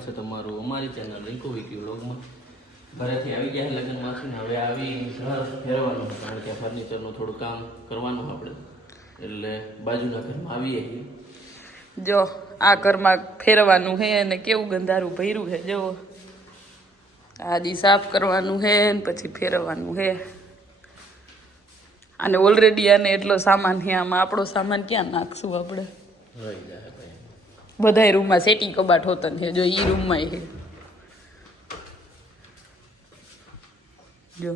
સ્વાગત છે તમારું અમારી ચેનલ રિંકુ વિકી વ્લોગમાં. ઘરેથી આવી ગયા લગ્નમાંથી ને હવે આવી ઘર ફેરવાનું, કારણ કે ફર્નિચરનું થોડું કામ કરવાનું આપણે, એટલે બાજુના ઘરમાં આવીએ છીએ. જો આ ઘરમાં ફેરવાનું છે અને કેવું ગંધારું ભર્યું છે. જો આદી સાફ કરવાનું છે ને પછી ફેરવવાનું છે. અને ઓલરેડી આને એટલો સામાન છે, આમાં આપણો સામાન ક્યાં નાખશું આપણે? રહી જાય ભાઈ. બધાય રૂમમાં સેટિંગ કબાટ હોતન છે. જો ઈ રૂમમાં છે. જો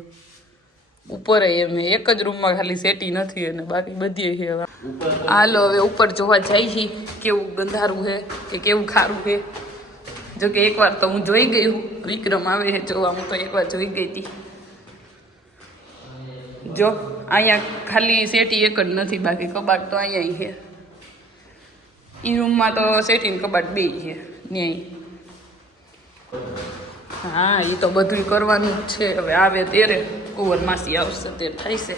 ઉપર એમ એક જ રૂમમાં ખાલી સેટી નથી અને બાકી બધી છે. હાલો હવે ઉપર જોવા જાય છે કેવું ગંધારું છે કે કેવું ખારું છે. જો કે એકવાર તો હું જોઈ ગઈ હું, વિક્રમ આવે છે જોવા, હું તો એકવાર જોઈ ગઈ હતી. જો અહીંયા ખાલી સેટી એક જ નથી, બાકી કબાટ તો અહીંયા છે. એ રૂમમાં તો સેટીને કબાટ બે છે ન્યાય. હા એ તો બધું કરવાનું જ છે. હવે આવે ત્યારે કુંવર માસી આવશે તે થાય છે.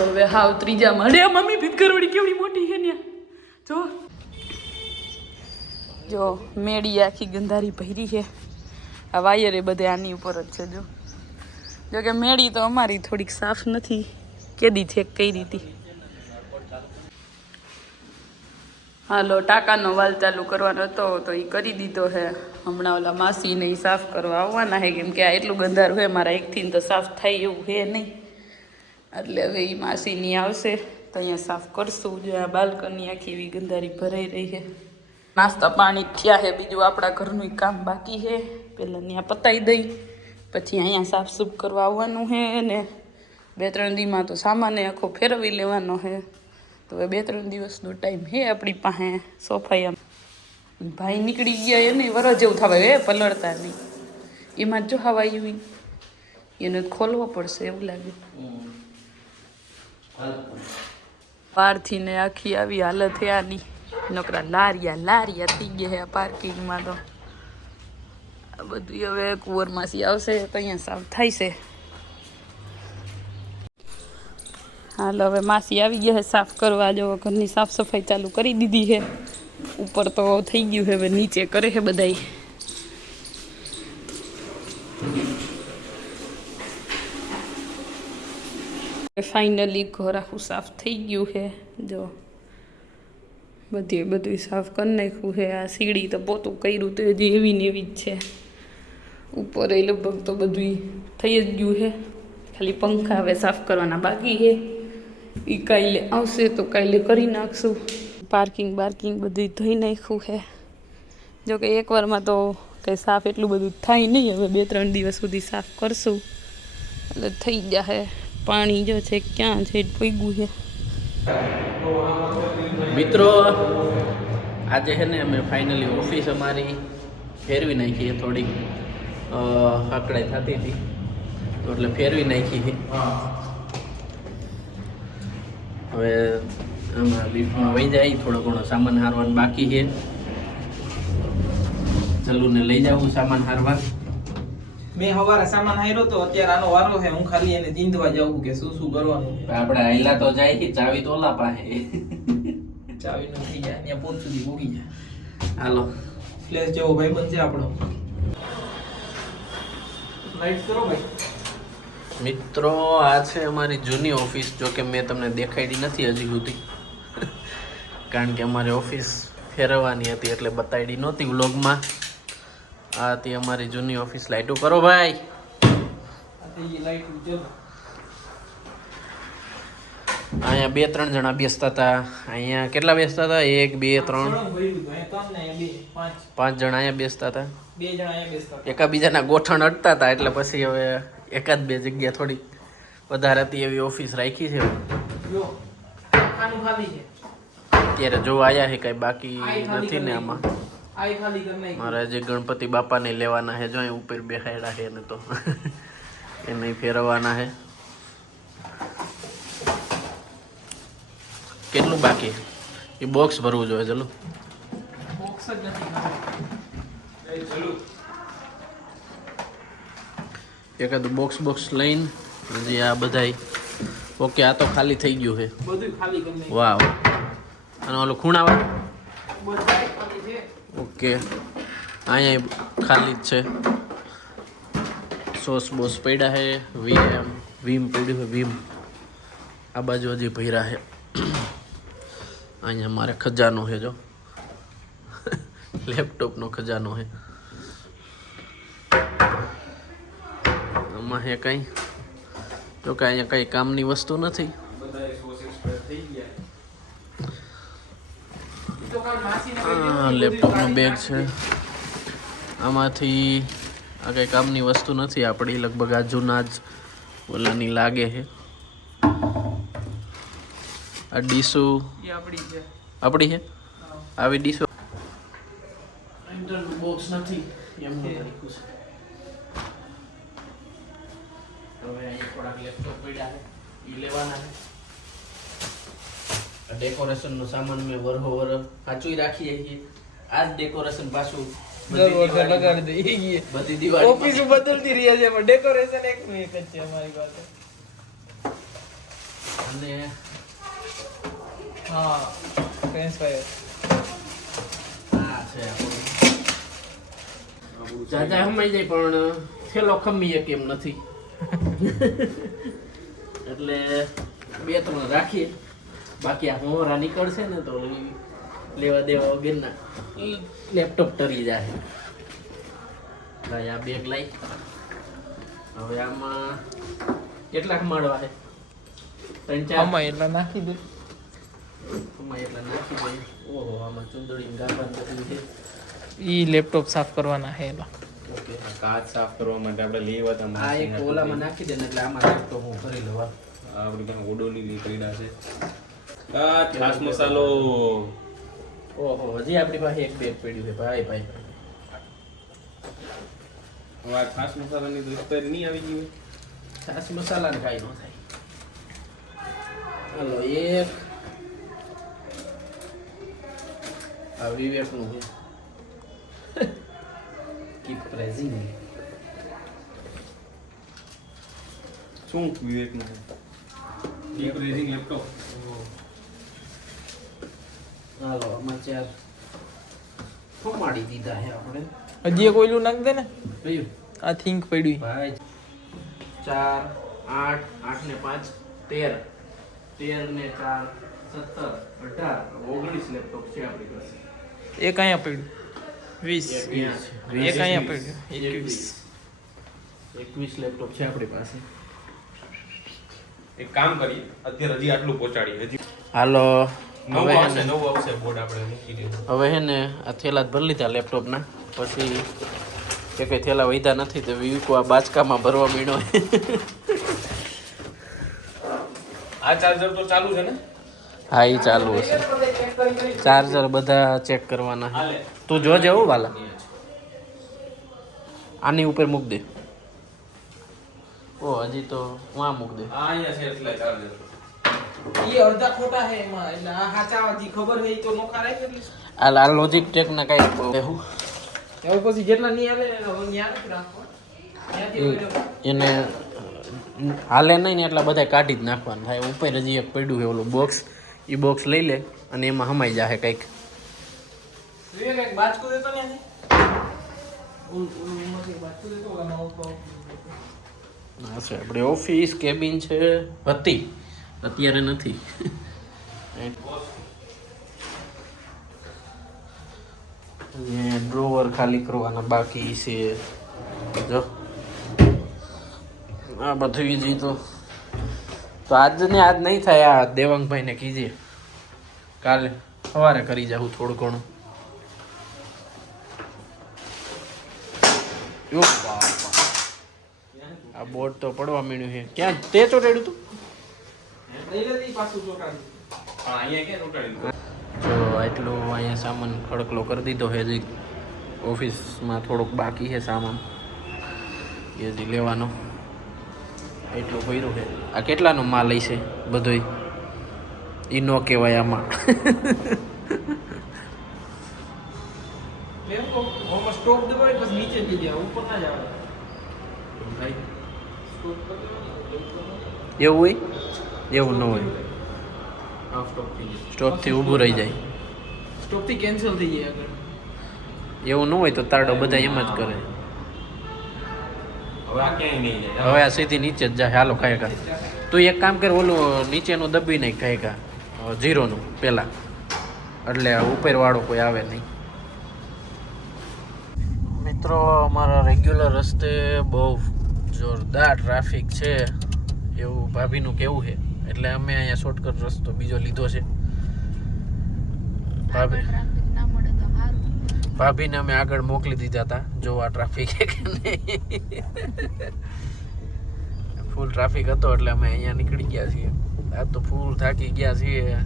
હવે હાવ ત્રીજા માળે મમ્મી ભીતકરવડી કેવડી મોટી છે ને. જો મેળી આખી ગંધારી ભરી છે. આ વાયર એ બધે આની ઉપર જ છે. જો કે મેળી તો અમારી થોડીક સાફ નથી, કેદી છે કઈ રીતે. હાલો ટાંકાનો વાલ ચાલુ કરવાનો હતો તો એ કરી દીધો છે. હમણાં ઓલા માસીને એ સાફ કરવા આવવાના છે, કેમ કે આ એટલું ગંધાર હોય મારા એકથી તો સાફ થાય એવું છે નહીં. એટલે હવે એ માસીની આવશે તો અહીંયા સાફ કરશું. જો આ બાલ્કની આખી એવી ગંધારી ભરાઈ રહી છે. નાસ્તા પાણી થયા છે, બીજું આપણા ઘરનું કામ બાકી છે. પહેલાં ત્યાં પતાવી દઈ, પછી અહીંયા સાફ સૂફ કરવા આવવાનું છે. ને 2-3 દીમાં તો સામાને આખો ફેરવી લેવાનો છે. તો હવે 2-3 દિવસનો ટાઈમ છે આપણી પાસે. સોફાઈ ભાઈ નીકળી ગયા એને વરસ જેવું થવાય, એ પલળતા નહીં. એમાં જો હવા આવી એને ખોલવો પડશે એવું લાગે. બહારથી ને આખી આવી હાલત છે આની. નકરા લારિયા થઈ ગયા છે આ પાર્કિંગમાં. તો આ બધું હવે કુંવર માસી આવશે તો અહીંયા સાફ થાય છે. હાલ હવે માસી આવી ગયા છે સાફ કરવા. જો ઘરની સાફ સફાઈ ચાલુ કરી દીધી છે. ઉપર તો થઈ ગયું છે, હવે નીચે કરે છે બધાય. ફાઇનલી ઘર આખું સાફ થઈ ગયું છે. જો બધું સાફ કરી નાખ્યું છે. આ સીડી તો પોતું કર્યું તો હજી એવી ને એવી જ છે. ઉપર એ લગભગ તો બધું થઈ જ ગયું છે, ખાલી પંખા હવે સાફ કરવાના બાકી છે. એ કાલે આવશે તો કાલે કરી નાખશું. પાર્કિંગ બધું ધોઈ નાખ્યું છે. જો કે એકવારમાં તો કંઈ સાફ એટલું બધું થાય નહીં. હવે 2-3 દિવસ સુધી સાફ કરશું એટલે થઈ જશે. પાણી જો છે ક્યાં છે પીગું છે. મિત્રો આજે છે ને અમે ફાઇનલી ઓફિસ અમારી ફેરવી નાખી. થોડીક આકડાઈ થતી હતી તો એટલે ફેરવી નાખી છે. હવે આમાં લિફ્ટમાં વહી જાય. થોડો ઘણો સામાન હારવાનું બાકી છે. ચલુને લઈ જાઉં સામાન હારવા. મેં હવારે સામાન હાર્યો તો અત્યારે આનો વારો છે. હું ખાલી એને ચીંધવા જાઉં કે શું કરવાનું. આપણે આયલા તો જાય છે, ચાવી તો ઓલા પાસે. ચાવી નો થઈ જાય ત્યાં પોત સુધી ભોગી જાય. હાલો ફ્લેશ જેવો ભાઈ બનશે આપણો. લાઈટ કરો ભાઈ. મિત્રો આ છે અમારી જૂની ઓફિસ. જો કે મેં તમને દેખાડી નથી હજી સુધી, કારણ કે અમારી ઓફિસ ફેરવવાની હતી એટલે બતાડી નહોતી વ્લોગમાં. આ હતી અમારી જૂની ઓફિસ. લાઈટો કરો ભાઈ. અહીંયા 2-3 જણા બેસતા હતા. અહીંયા કેટલા બેસતા હતા? 1 2 3 5 જણા અહીંયા બેસતા હતા. 2 જણા અહીંયા બેસતા. એકાબીજાના ગોઠણ અડતા હતા એટલે પછી હવે 1-2 જગ્યા થોડી વધારે હતી એવી ઓફિસ રાખી છે. અત્યારે જો આયા છે, કઈ બાકી નથી ને આમાં. મારે હજી ગણપતિ બાપાને લેવાના છે. જો અહીં ઉપર બેસાડ્યા છે એને તો એને ફેરવવાના છે. કેટલું બાકી એ બોક્સ ભરવું જોઈએ. ચલો બોક્સ જ નથી. એકાદું બોક્સ લઈને હજી આ બધાય. ઓકે આ તો ખાલી થઈ ગયું છે બધું ખાલી કરી નાખ્યું. વાવ. અને ઓલું ખૂણાવા બધાય ખાલી છે. ઓકે અહીંયા ખાલી જ છે. સોસ બોસ પડ્યા છે. વીમ પડ્યું છે. વીમ આ બાજુ હજી ભર્યા છે. અહીંયા મારે ખજાનો છે જો લેપટોપનો ખજાનો છે. આમાં હે કંઈ જો કે અહીંયા કંઈ કામની વસ્તુ નથી. લેપટોપનો બેગ છે. આમાંથી આ કંઈ કામની વસ્તુ નથી આપણી. લગભગ આ જૂના જ ઓલાની લાગે છે. આ ડીશો આપણી છે. આવી ડીશો પ્રિન્ટરનું બોક્સ નથી એમનું રાખ્યું છે. હવે અહીંયા થોડાક લેપટોપ પડ્યા છે એ લેવાના છે. ડેકોરેશનનો સામાન મેં વરહો વર સાચું રાખીએ છીએ. આ જ ડેકોરેશન પાછું લગાડી દઈએ. બધી દિવાળી ઓફિસ બદલતી રહી છે પણ ડેકોરેશન એકનું એક જ છે અમારી પાસે. અને હા ફ્રેન્ચ ફ્રાઈસ આ છે આપણું જાજા હમાઈ જાય પણ થેલો ખમીએ કેમ નથી એટલે 2-3 રાખીએ. બાકી આ હોરા નીકળશે ને તો લેવા દેવા વગરના લેપટોપ ટરી જાય. આ બેગ લઈ હવે આમાં કેટલાક માળવા છે? 3-4 આમાં એટલા નાખી દે. આમાં એટલા નાખી દઈએ. ઓહો આમાં ચુંદડી ગાભા બધું છે. ઈ લેપટોપ સાફ કરવાના છે એલા. ઓકે કાચ સાફ કરવા માટે આપણે લેવા હતા. આ એક ઓલામાં નાખી દે ને એટલે આમાં લેપટોપ હું કરી લઉં. આપણી પાસે ઓડોની પૈડા છે. આ છાસ મસાલો. ઓહો હજી આપણી પાસે એક બેગ પડ્યું છે ભાઈ. હવે આ છાસ મસાલાની તો એક્સપાયરી નહીં આવી ગઈ હોય. છાસ મસાલાને કાંઈ ન થાય. હાલો એક આ વિવેકનું છે. Keep praising. શું વિવેકનું છે? Deep raising laptop. હાલો આમાં 4 ફમાડી દીધા છે આપણે. હજી એક ઓઈલું નાખ દે ને. કયું આ થિંક પડ્યું. ભાઈ 4 8 8 ને 5 13 13 ને 4 17 18 19 લેપટોપ છે આપણી પાસે. એક અહીંયા પડ્યું 20. એક અહીંયા પડ્યું 21. 21 લેપટોપ છે આપણી પાસે. એક કામ કરીએ અત્યારે હજી આટલું પહોંચાડીએ. હજી હાલો નવું આવશે બોર્ડ આપણે મૂકી દઈએ. હવે હે ને આ થેલા જ ભરી લીધા લેપટોપના. પછી કે કંઈ થેલા વધ્યા નથી તો વિવેકો આ બાચકામાં ભરવા માંડ્યો. આ ચાર્જર તો ચાલુ છે ને? હા એ ચાલુ હશે. ચાર્જર બધા ચેક કરવાના છે. તું જોજે હો વાલા. આની ઉપર મૂક દે. ઓ હજી તો વાં મૂક દે. આ અહીંયા છે એટલે ચાર્જર. ઈ અડધા ખોટા છે એમાં એટલે આ સાચા જે ખબર છે ઈ તો નોખા રાખે એટલે આ લોજિક ટેકના કાંઈ એવું હવે પછી જેટલા નહીં આવે ને હવે ન્યા નથી રાખવા. ત્યાંથી એને હાલે નહીં ને એટલા બધા કાઢી જ નાખવાના થાય. ઉપર હજી એક પડ્યું છે ઓલું બોક્સ. એ બોક્સ લઈ લે અને એમાં હમાઈ જાય કંઈક. વિવેક એક બાચકું દેતો ને એમાંથી બાચકું દેતો ઓલા ઉપર. આ છે આપણે ઓફિસ કેબિન છે. હતી અત્યારે નથી. ડ્રોવર ખાલી કરવાના બાકી છે. જો આ બધું ઈજી તો આજ ને આજ નહીં થાય. આ દેવાંગભાઈને કીજે કાલે સવારે કરી જાઉં થોડું ઘણું. યો બાપા આ બોર્ડ તો પડવા માંડ્યું છે. ક્યાં તે ચોટાડ્યું તું? લઈ લેતી પાછું ચોટાડી. હા અહીંયા ક્યાં રોકાડી? જો એટલું અહીંયા સામાન ખડકલો કરી દીધો છે. હજી ઓફિસમાં થોડુંક બાકી છે સામાન એ હજી લેવાનો. એટલું ભર્યું છે. આ કેટલાનો માલ હશે બધોય? એ ન કહેવાય આમાં. એમ તો ઓમાં સ્ટોપ દબાવી પછી નીચે લઈ જાય ઉપર ના જાવ. એવું હોય? એવું ન હોય. સ્ટોપથી ઊભું રહી જાય. સ્ટોપ થી કેન્સલ થઈ જાય આગળ. એવું ન હોય તો તારડો બધા એમ જ કરે. હવે આ ક્યાંય નહીં જાય. હવે આ સીધી નીચે જ જાય. હાલો ખાય કા તું એક કામ કર, ઓલું નીચેનું દબી નાખ ખાય કા 0નું પેલા, એટલે ઉપર વાળો કોઈ આવે નહીં. મિત્રો અમારા રેગ્યુલર રસ્તે બહુ જોરદાર ટ્રાફિક છે એવું ભાભીનું કેવું છે, એટલે અમે અહીંયા શોર્ટકટ રસ્તો બીજો લીધો છે. ભાભીને અમે આગળ મોકલી દીધા હતા જોવા ટ્રાફિક છે કે નહીં. ફૂલ ટ્રાફિક હતો એટલે અમે અહીંયા નીકળી ગયા છીએ. આ તો ફૂલ થાકી ગયા છીએ.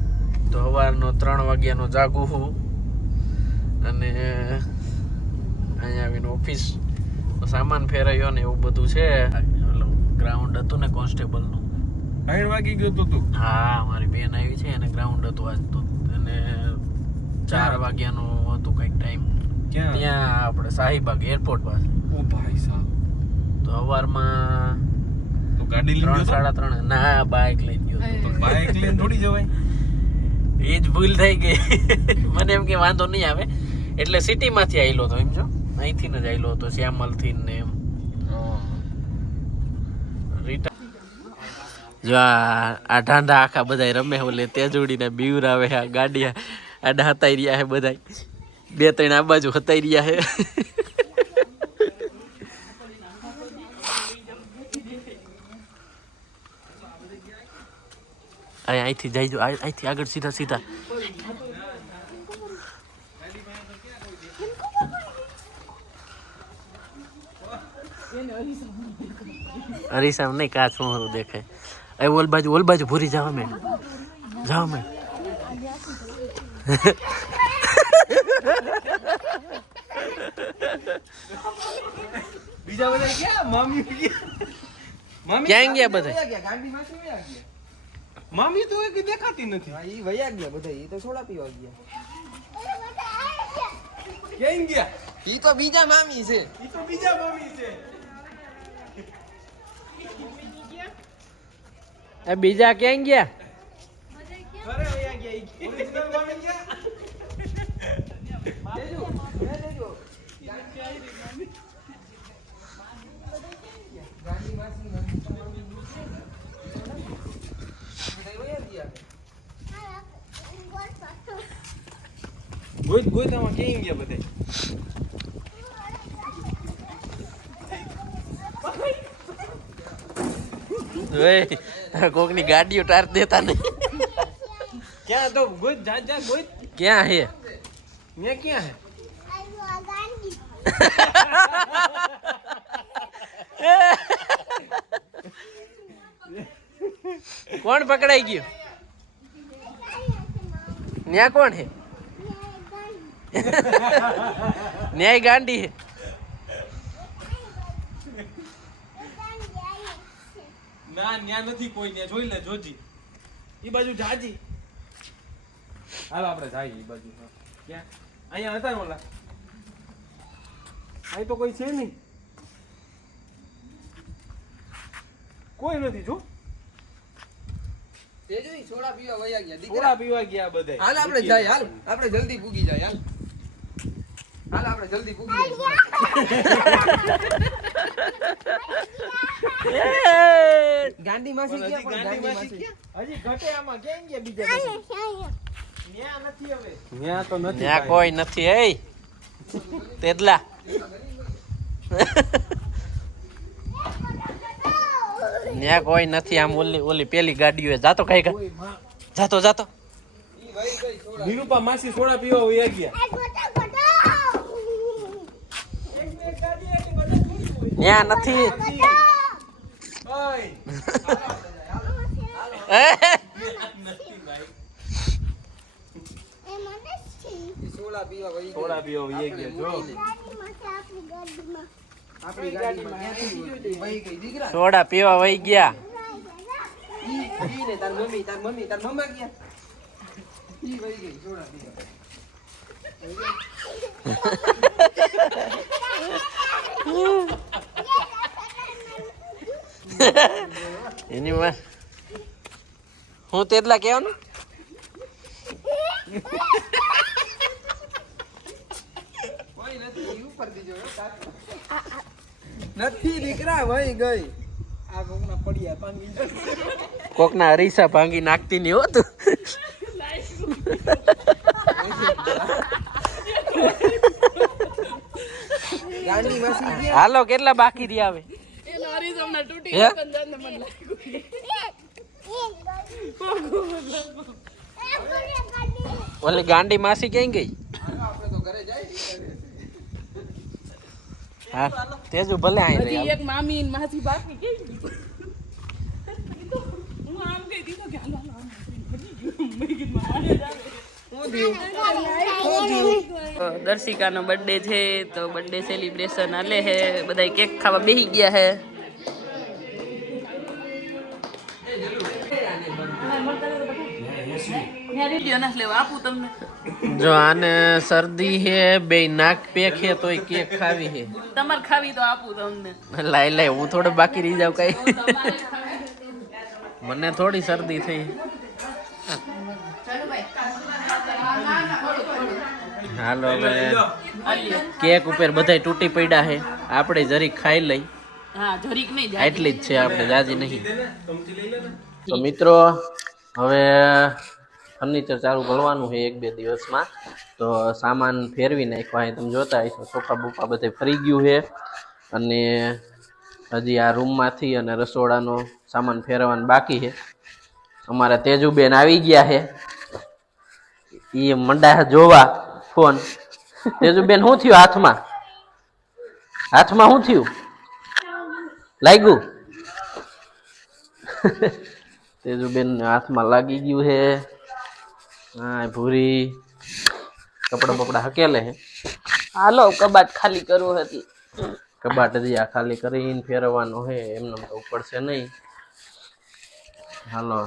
તો સવારનો 3 વાગ્યાનો જાગું છું અને અહીંયા આવીને ઓફિસ સામાન ફેરાયો ને એવું બધું છે. ગ્રાઉન્ડ હતું ને કોન્સ્ટેબલનું. 8 વાગી ગયો તો તું? હા, મારી બેન આવી છે અને ગ્રાઉન્ડ હતું આજ તો, અને 4 વાગ્યાનું હતું કંઈક ટાઈમ. ક્યાં? ત્યાં આપણે શાહીબાગ એરપોર્ટ પાસે. ઓ ભાઈ સાહેબ, તો સવારમાં તો ગાડી લઈને ગયો 3:30 ના બાઇક લઈને ગયો તો? બાઇક લઈને થોડી જવાય. એ જ ભૂલ થઈ ગઈ. મને એમ કે વાંધો નહીં આવે એટલે સિટીમાંથી આવેલો હતો, એમ જો અહીંથી જ આવેલો હતો શ્યામલથી ને એમ. જો આ ઢાંઢા આખા બધા રમે ઓલે તેજોડીને બીવરાવે. આ ગાડી આડા હતાઈ રહ્યા છે બધા, 2-3 આ બાજુ હતાઈ રહ્યા છે. અહીંથી જઈજો, અહીંથી આગળ સીધા સીધા. અરીસામ નહીં, કાચ શું દેખાય. ઓલ બાજુ ભૂરી જાવ મેં, જાઓ મેં. બીજા બધા ક્યાં? મામી ક્યાં ગયા બધા? ગાડીમાંથી વયા ગયા. મામી તો એક દેખાતી નથી. હા, ઈ વયા ગયા બધા. ઈ તો સોડા પીવા ગયા. ક્યાં ગયા? ઈ તો બીજા મામી છે. ઈ તો બીજા મામી છે. બીજા ક્યાં ગયા? ઘરે વયા ગયા. ઈ ઓરિજિનલ મામી ગયા. લેજો, લેજો. ગાડી માંથી ગોઈતામાં ક્યાં ગયા બધા? કોકની ગાડીઓ ટાર દેતા નહીં. ક્યાં તો ગોઈત જા ગોઈત. ક્યાં હે? ને ક્યાં હે? કોણ પકડાઈ ગયું? ન્યા કોણ હે? ન્યાય ગાંડી હે. ના ન્યા નથી કોઈ. ન્યા જોઈ લે, જોજી ઈ બાજુ જાજી. હાલો આપણે જાય ઈ બાજુ. ક્યાં? અહીંયા હતા ને ઓલા. અહીં તો કોઈ છે નહીં. કોઈ નથી. જો તેજો ઈ સોડા પીવા વયા ગયા. સોડા પીવા ગયા બધા. હાલ આપણે જાય. હાલ આપણે જલ્દી પૂગી જાય. હાલ આપણે જલ્દી પૂગી જાય. ગાંડી માસી પણ ક્યાં? હજી પણ ગાંડી માસી હજી ઘટે આમાં ક્યાં ગયા બીજા બધા? ન્યા નથી હવે. ન્યા તો નથી. ન્યા કોઈ નથી. એ તેદલા ન્યા કોઈ નથી. આમ ઓલી પેલી ગાડીઓ જાતો કઈ કા જાતો જાતો. ઈ વઈ ગઈ સોડા. નિરૂપા માસી સોડા પીવા વયા ગયા. ન્યા નથી. ઓય ઈ સોડા પીવા વઈ ગઈ. સોડા પીવા વયા ગયા. જો આપણી ગાડીમાં ક્યાંથી વઈ ગઈ દીકરા. સોડા પીવા વહી ગયા. ઈ ને તાર મમ્મી તાર મમ્મા ગયા. ઈ વઈ ગઈ સોડા પીવા. એની માં હું તેટલા કહેવાનું. કોઈ કોઈ નથી ઈ ઉપર દીજો નથી દીકરા વહી ગઈ આ કોકના પડ્યા ભાંગી કોકના અરીસા ભાંગી નાખતી નહીં હોતું. ગાંડી માસી ગયા હાલો કેટલા બાકી રહ્યા હવે? હે? ઓલી ગાંડી માસી ક્યાં ગઈ? આપણે તો ઘરે જાય હા તેજુ ભલે આઈ રહી. એક મામી ને માસી બાકી કે હું આમ કહી દીધો કે હાલો દર્શિકાનો બર્થડે છે તો બર્થડે સેલિબ્રેશન આલે હે બધા કેક ખાવા બેસી ગયા હે. જો આને શરદી હે બે નાક પેક હે તોય કેક ખાવી હે. તમારે ખાવી તો આપું તમને. લાય લાય હું થોડો બાકી રહી જાવ કઈ. મને થોડી શરદી થઈ. હાલો હવે કેક ઉપર બધાય તૂટી પડ્યા હે આપણે જરીક ખાઈ લઈ. હા જરીક નહીં આટલી જ છે આપણે જાજી નહીં. તો મિત્રો હવે ફર્નિચર ચાલુ કરવાનું છે 1-2 દિવસમાં. તો સામાન ફેરવી નાખ્યો અહીં તમે જોતા હશો સોફા બોફા બધે ફરી ગયું છે અને હજી આ રૂમમાંથી અને રસોડાનો સામાન ફેરવવાનું બાકી છે. અમારા તેજુબેન આવી ગયા છે એ મંડા જોવા ફોન. તેજુબેન શું થયું હાથમાં? હાથમાં શું થયું? લાગ્યું? તેજુબેન હાથમાં લાગી ગયું છે. હા ભૂરી કપડા બપડા હકેલે હે. હાલો કબાટ ખાલી કરવું હતી. કબાટ હજી આ ખાલી કરીને ફેરવવાનો છે એમને તો ઉપડશે નહીં. હાલો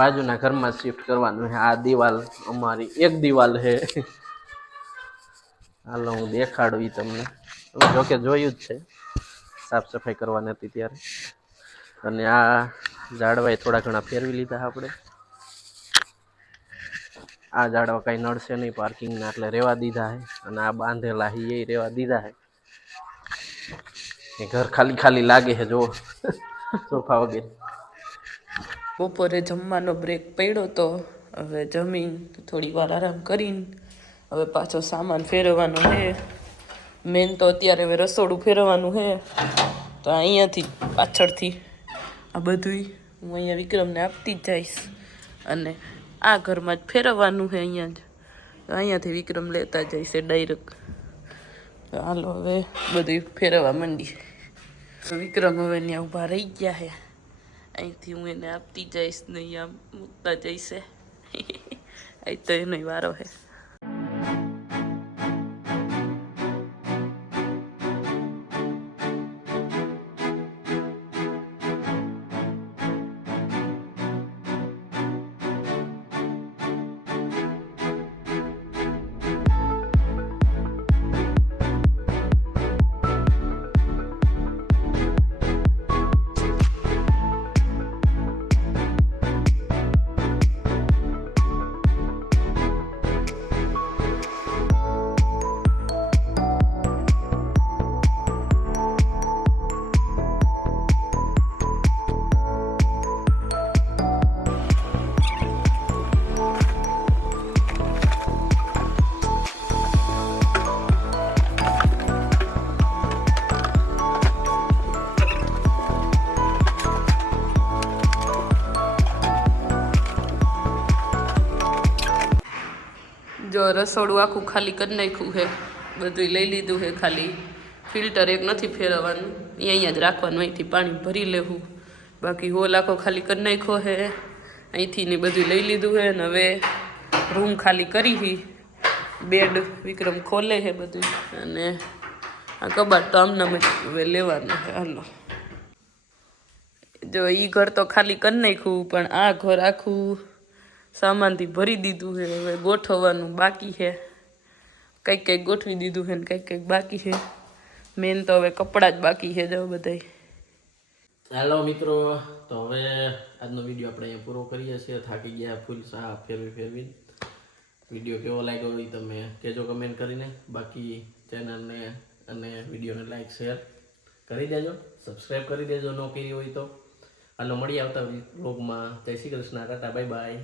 બાજુના ઘરમાં શિફ્ટ કરવાનું છે. આ દિવાલ અમારી એક દિવાલ છે. હાલો હું દેખાડું ઈ તમને. જોકે જોયું જ છે સાફ સફાઈ કરવાની હતી ત્યારે. અને આ ઝાડવાય થોડા ઘણા ફેરવી લીધા આપણે. આ ઝાડવા કઈ નડશે નહીં પાર્કિંગના એટલે રેવા દીધા છે. અને આ બાંધેલા એ રેવા દીધા છે. ઘર ખાલી ખાલી લાગે છે જો સોફા વગેરે. બપોરે જમવાનો બ્રેક પડ્યો તો હવે જમીન થોડી વાર આરામ કરીને હવે પાછો સામાન ફેરવવાનો છે. મેન તો અત્યારે હવે રસોડું ફેરવવાનું છે. તો અહીંયાથી પાછળથી આ બધું હું અહીંયા વિક્રમને આપતી જ જઈશ અને આ ઘરમાં જ ફેરવવાનું છે અહીંયા જ. તો અહીંયાથી વિક્રમ લેતા જઈશે ડાયરેક્ટ. તો હાલો હવે બધું ફેરવવા માંડી. તો વિક્રમ હવે ત્યાં ઊભા રહી ગયા છે. અહીંથી હું એને આપતી જઈશ ને અહીંયા મૂકતા જઈશે. અહીં તો એનો વારો છે. જો રસોડું આખું ખાલી કરી નાખ્યું છે. બધું લઈ લીધું છે. ખાલી ફિલ્ટર એક નથી ફેરવવાનું એ અહીંયા જ રાખવાનું. અહીંથી પાણી ભરી લેવું. બાકી હોલ આખો ખાલી કરી નાખ્યો છે. અહીંથી ને બધું લઈ લીધું છે ને હવે રૂમ ખાલી કરી. બેડ વિક્રમ ખોલે છે બધું અને આ કબાટ તો આમનામ જ હવે લેવાનું છે. હાલો જો એ ઘર તો ખાલી કરી નાખ્યું પણ આ ઘર આખું સામાનથી ભરી દીધું છે. હવે ગોઠવવાનું બાકી છે. કંઈક કંઈક ગોઠવી દીધું છે ને કંઈક કંઈક બાકી છે. મેન તો હવે કપડાં જ બાકી છે જો બધાય. હેલો મિત્રો, તો હવે આજનો વિડીયો આપણે અહીંયા પૂરો કરીએ છીએ. થાકી ગયા ફૂલ સાફ ફેરવી. વિડીયો કેવો લાગ્યો હોય તમે કહેજો કમેન્ટ કરીને. બાકી ચેનલને અને વિડીયોને લાઈક શેર કરી દેજો, સબસ્ક્રાઈબ કરી દેજો ન કરી હોય તો. હાલો મળીએ આવતા વ્લોગમાં. જય શ્રી કૃષ્ણ, ટાટા, બાય બાય.